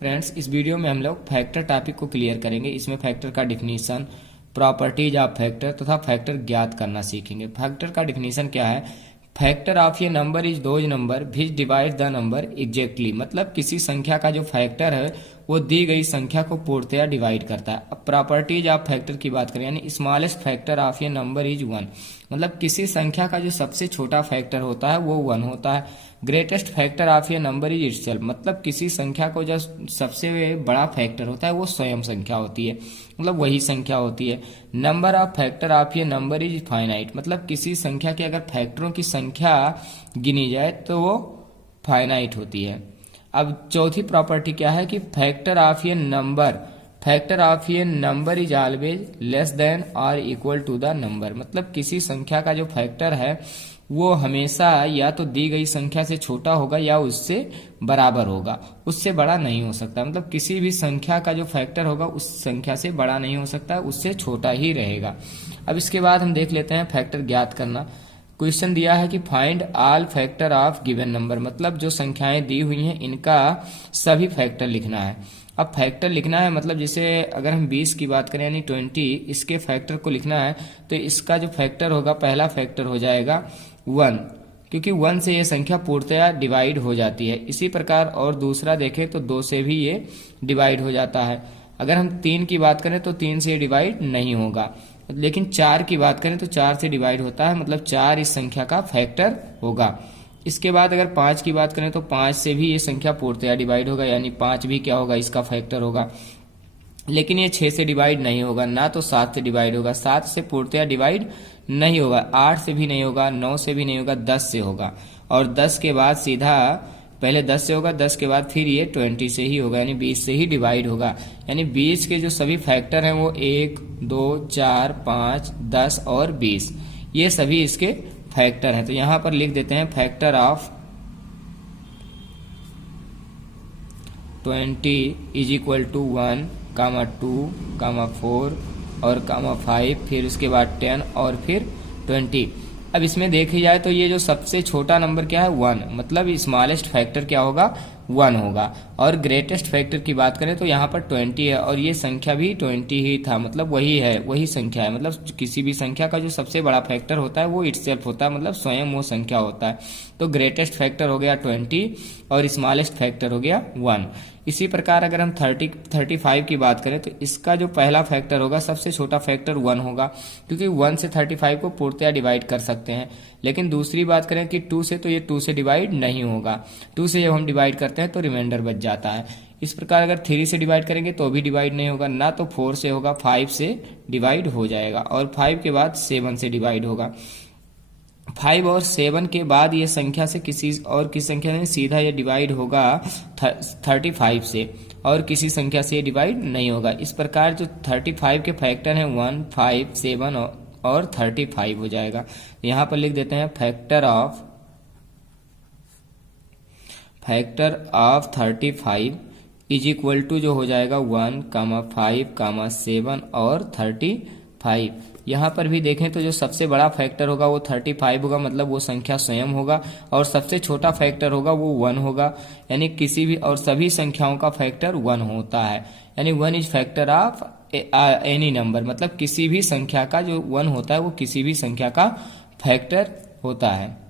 Friends, इस video में हम लोग फैक्टर टॉपिक को क्लियर करेंगे। इसमें फैक्टर का डिफिनीशन, प्रॉपर्टीज ऑफ फैक्टर तथा फैक्टर ज्ञात करना सीखेंगे। फैक्टर का डिफिनीशन क्या है? Factor of A number is those number which divide the number exactly. मतलब किसी संख्या का जो फैक्टर है वो दी गई संख्या को पूर्णतया डिवाइड करता है। अब प्रॉपर्टीज ऑफ फैक्टर की बात करें, यानी smallest factor of A number is one. मतलब किसी संख्या का जो सबसे छोटा फैक्टर होता है वो वन होता है। Greatest factor of A number is itself. मतलब किसी संख्या को जो सबसे बड़ा फैक्टर होता है वो स्वयं संख्या होती है, मतलब वही संख्या होती है। Number of factor of A number is finite. मतलब किसी संख्या के अगर फैक्टरों की संख्या गिनी जाए तो वो फाइनाइट होती है। अब चौथी प्रॉपर्टी क्या है कि factor of A number is always less than और इक्वल टू द नंबर। मतलब किसी संख्या का जो फैक्टर है वो हमेशा या तो दी गई संख्या से छोटा होगा या उससे बराबर होगा, उससे बड़ा नहीं हो सकता। मतलब किसी भी संख्या का जो फैक्टर होगा उस संख्या से बड़ा नहीं हो सकता, उससे छोटा ही रहेगा। अब इसके बाद हम देख लेते हैं फैक्टर ज्ञात करना। क्वेश्चन दिया है कि find all factor of given number. मतलब जो संख्याएं दी हुई हैं इनका सभी फैक्टर लिखना है। अब फैक्टर लिखना है मतलब जैसे अगर हम 20 की बात करें यानी 20, इसके फैक्टर को लिखना है तो इसका जो फैक्टर होगा, पहला फैक्टर हो जाएगा 1, क्योंकि 1 से ये संख्या पूर्णतया डिवाइड हो जाती है। इसी प्रकार और दूसरा देखें तो 2 से भी ये डिवाइड हो जाता है। अगर हम 3 की बात करें तो 3 से डिवाइड नहीं होगा, लेकिन 4 की बात करें तो 4 से डिवाइड होता है, मतलब 4 इस संख्या का फैक्टर होगा। इसके बाद अगर 5 की बात करें तो 5 से भी ये संख्या पूर्णतया डिवाइड होगा, यानी 5 भी क्या होगा, इसका फैक्टर होगा। लेकिन ये 6 से डिवाइड नहीं होगा, ना तो 7 से डिवाइड होगा, 7 से पूर्णतया डिवाइड नहीं होगा, 8 से भी नहीं होगा, 9 से भी नहीं होगा, 10 से होगा। और 10 के बाद सीधा पहले 10 से होगा, 10 के बाद फिर ये 20 से ही होगा, यानी 20 से ही डिवाइड होगा। यानी 20 के जो सभी फैक्टर हैं वो 1, 2, 4, 5, 10 और 20, ये सभी इसके फैक्टर हैं। तो यहां पर लिख देते हैं factor of 20 is equal to 1, 2, 4 और 5, फिर उसके बाद 10 और फिर 20। अब इसमें देखी जाए तो ये जो सबसे छोटा नंबर क्या है, 1। मतलब स्मॉलेस्ट फैक्टर क्या होगा, 1 होगा। और ग्रेटेस्ट फैक्टर की बात करें तो यहाँ पर 20 है और ये संख्या भी 20 ही था, मतलब वही है, वही संख्या है। मतलब किसी भी संख्या का जो सबसे बड़ा फैक्टर होता है वो इटसेल्फ होता है, मतलब स्वयं वो संख्या होता है। तो ग्रेटेस्ट फैक्टर हो गया 20 और स्मॉलेस्ट फैक्टर हो गया 1। इसी प्रकार अगर हम 35 की बात करें तो इसका जो पहला फैक्टर होगा, सबसे छोटा फैक्टर 1 होगा, क्योंकि 1 से 35 को पूर्णतया डिवाइड कर सकते हैं। लेकिन दूसरी बात करें कि 2 से, तो ये 2 से डिवाइड नहीं होगा। 2 से जब हम डिवाइड करते हैं तो रिमाइंडर बच जाता है। इस प्रकार अगर 3 से डिवाइड करेंगे तो भी डिवाइड नहीं होगा, ना तो 4 से होगा, 5 से डिवाइड हो जाएगा। और 5 के बाद 7 से डिवाइड होगा। 5 और 7 के बाद ये संख्या से किसी और किसी संख्या से सीधा ये डिवाइड होगा 35 से, और किसी संख्या से ये डिवाइड नहीं होगा। इस प्रकार जो 35 के फैक्टर हैं 1, 5, 7 और 35 हो जाएगा। यहाँ पर लिख देते हैं factor of 35 is equal to जो हो जाएगा 1, 5, 7 और 35। यहाँ पर भी देखें तो जो सबसे बड़ा फैक्टर होगा वो 35 होगा, मतलब वो संख्या स्वयं होगा। और सबसे छोटा फैक्टर होगा वो 1 होगा, यानी किसी भी और सभी संख्याओं का फैक्टर 1 होता है। यानी 1 is factor of any number. मतलब किसी भी संख्या का जो 1 होता है वो किसी भी संख्या का फैक्टर होता है।